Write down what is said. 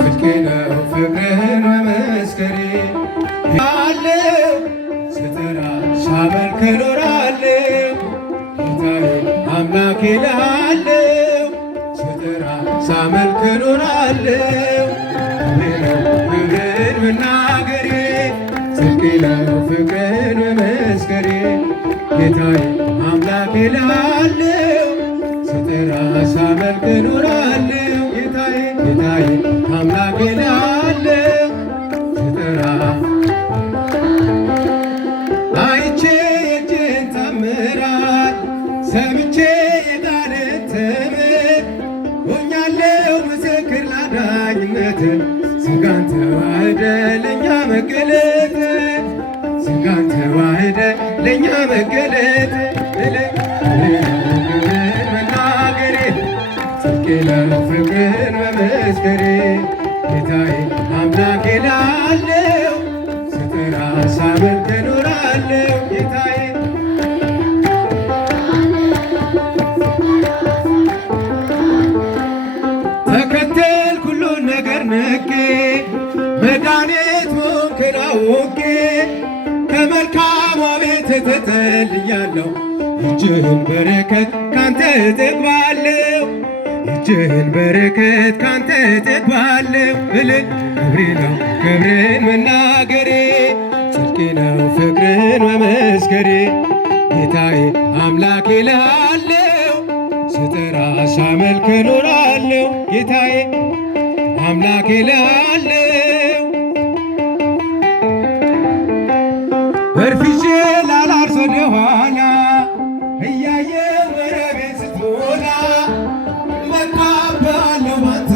ጽድቄ ነው ፍቅርህን መመስከሬ አለው ስጠራ ሳመልክ እኖራለሁ ጌታዬ አምላኬ እልሃለሁ ስጠራ ሳመልክ እኖራለሁ ክብርህን መናገሬ ጽድቄ ነው ፍቅርህን መመስከሬ ጌታዬ አምላኬ እልሃለሁ ስጠራ ሳመልክ እኖራለሁ ጌታዬ አምላኬ እልሃለሁ ስጠራ አይቼ የእጅህን ተአምራት ሰምቼ የቃልህን ትምህርት ሆኛለሁ ምስክር ላዳኝነትህ ሥጋን ተዋህደ ለእኛ መገለጥ ሥጋን ተዋህደ ለእኛ መገለጥ ክብርህን መናገሬ ጽድቄ ነው ፍቅርህን መመስከሬ ጌታዬ አምላኬ እልሃለሁ ስጠራ ሳመልክ እኖራለሁ ጌታዬ ተከተልኩ ሁሉን ነገር ንቄ መድኃኒት መሆንክን አውቄ ከመልካሟ ቤትህ ተጠልያለሁ እጅህን በረከት ካንተ እጠግባለሁ እጅህን በረከት ካንተ እጠግባለሁ ክብሬ ነው ክብርህን መናገሬ ጽድቄ ነው ፍቅርህን መመስከሬ ጌታዬ አምላኬ እልሃለሁ ስጠራ ሳመልክ እኖራለሁ ጌታዬ አምላኬ እልሃለሁ በርፊሼ ላላርስ ወደኋላ እያየሁ መረቤን ስትሞላ እመካብሃለሁ ባንተ